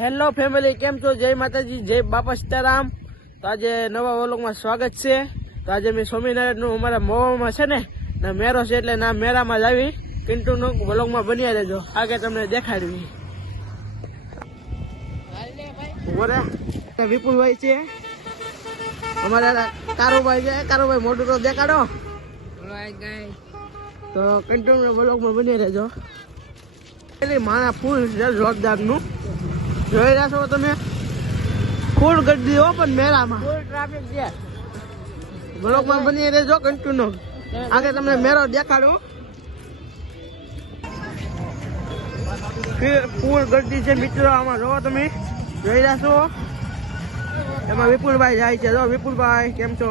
Hello family, કેમ છો? જય માતાજી, જય બાપા સીતારામ। તો આજે નવા વ્લોગમાં સ્વાગત છે। તો આજે મેં સ્વામિનારાયણનું અમારા મોવામાં છે ને મેરો છે, એટલે ના મેરામાં જ આવી કિન્ટુનું વ્લોગમાં બન્યા રહેજો, આગળ તમને દેખાડવી। વિપુલભાઈ છે, અમારા કારુભાઈ છે। કારુભાઈ મોઢું તો દેખાડો। તો કિન્ટુના વ્લોગમાં બન્યા રહેજો। માણા ફૂલ છે જોરદારનું, જોઈ રહ્યા છો તમે। ફૂલ ગड्डी हो पण મેળામાં ફૂલ ટ્રાફિક છે। બ્લોગમાં બની રહેજો કન્ટિન્યુ, આગળ તમને મેળો દેખાડું। ફૂલ ગड्डी છે મિત્રો, આમાં જોવો તમે, જોઈ રહ્યા છો। એમાં વિપુલભાઈ જાય છે, જો વિપુલભાઈ કેમ છો?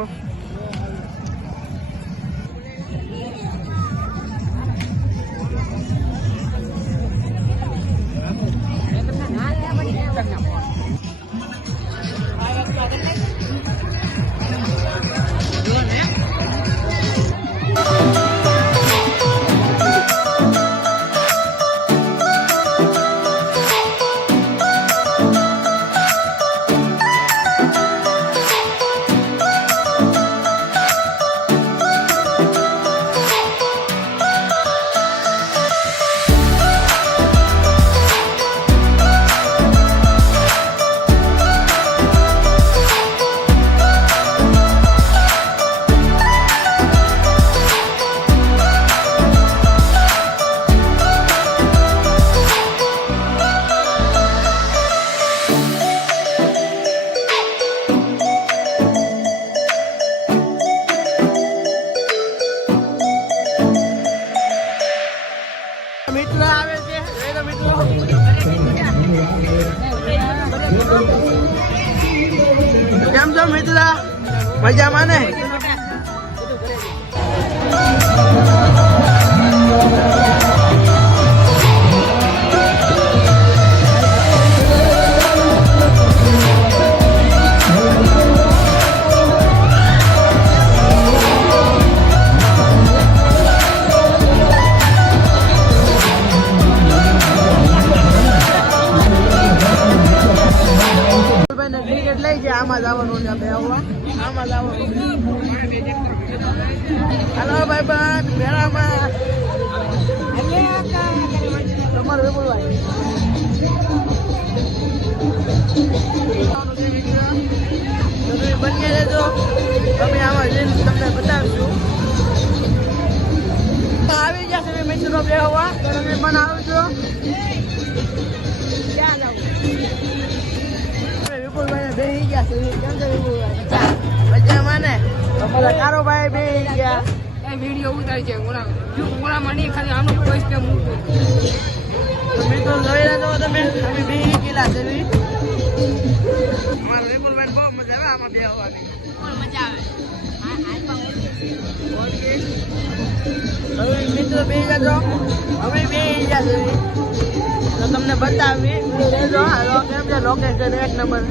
મિત્ર આવે છે, મિત્રો કેમ છો મિત્ર? મજામાં ને? આમાં જવાનું છે, આમાં જવાનું। હાલો ભાઈ બંધ મેળામાં તમારું વિપુલભાઈ બની રહેજો, તમે આમાં જઈને તમને બતાવીશું। આવી જશે મિત્રો બેહવા, તમે પણ આવજો। વિપુલભાઈ બેસી ગયા છે, કેમ છે વિપુલભાઈ? મજામાં ને? અમારા કારોભાઈ બેસી ગયા, વિડીયો ઉતારી છે ઓલામાં નહીં, ખાલી આનો વોઇસ પે મૂકો। મિત્રો જોઈ રહ્યા છો તમે, અમે બેસી ગયેલા છે। અમારા વિપુલભાઈ બહુ મજા આવે આમાં બેસવાની, મજા આવે। હવે મિત્રો બેસી જજો, અમે બેસી ગયા છે તો તમને બતાવી રહેજો। હાલો કેમ છે લોકેશન? એક નંબર।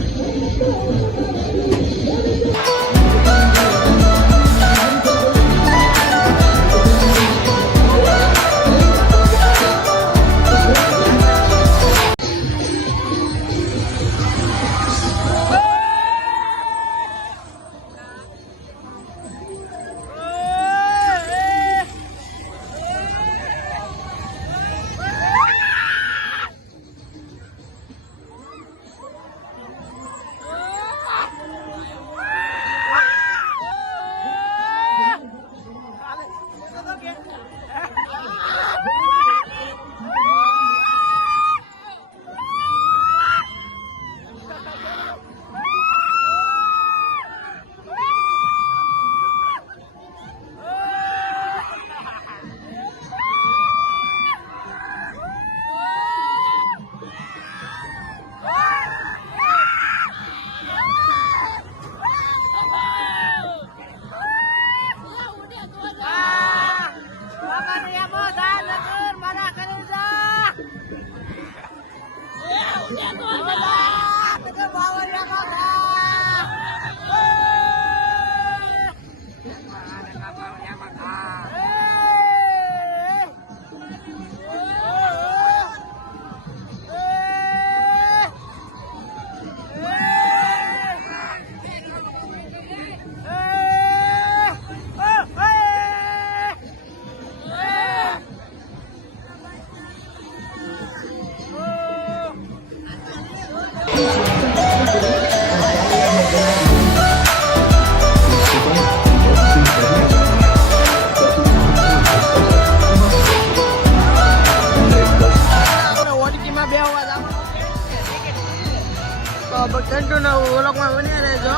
તો કન્ટિન્યુ વ્લોગમાં બની રહેજો.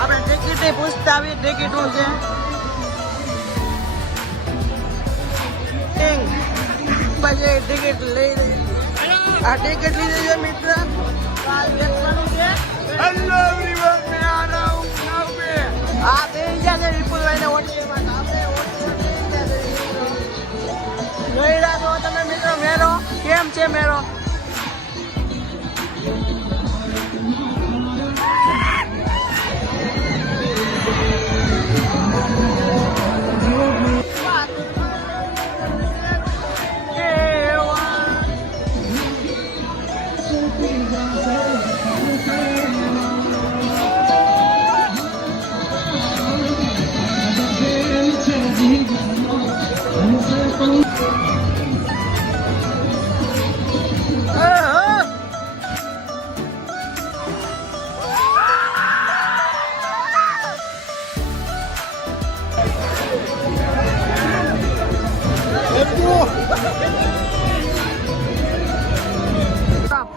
આપણે ટિકિટ પૂછતા આવીએ ટિકિટ શું છે. પછી ટિકિટ લઈ આ ટિકિટ લીધી છે મિત્ર. કાલ બેસવાનું છે. હેલો એવરીવન મે આ રહા હું નાવ મે. આ બે જગ્યા છે વિપુલભાઈ ને ઓટીમાં. આપણે ઓટીમાં જોઈ રહ્યા છો તમે મિત્રો મેરો કેમ છે મેરો.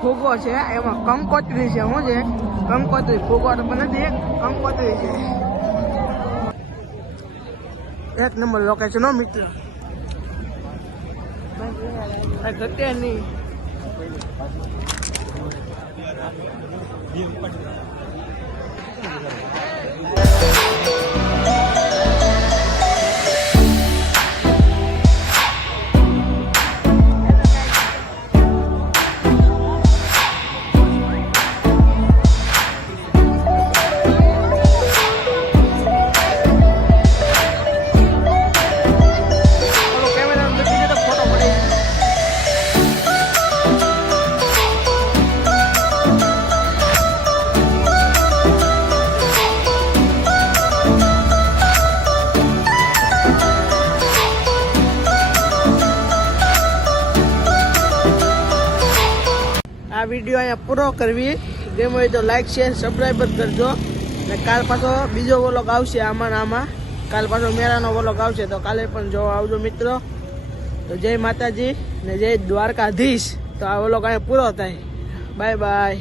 ફૂગો છે એમાં કંકોત્રી છે. શું છે કંકોત્રી? ફૂગો તો નથી, કંકોત્રી છે. એક નંબર લોકેશન હો મિત્ર. ઘટે નહીં. આ વિડીયો અહીંયા પૂરો કરવી. ગેમ હોય તો લાઈક શેર સબસ્ક્રાઈબ કરજો. અને કાલ પાછો બીજો વ્લોગ આવશે આમાં. કાલ પાછો મેળાનો વ્લોગ આવશે તો કાલે પણ જોવા આવજો મિત્રો. તો જય માતાજી ને જય દ્વારકાધીશ. તો આ વ્લોગ અહીંયા પૂરો થાય. Bye bye.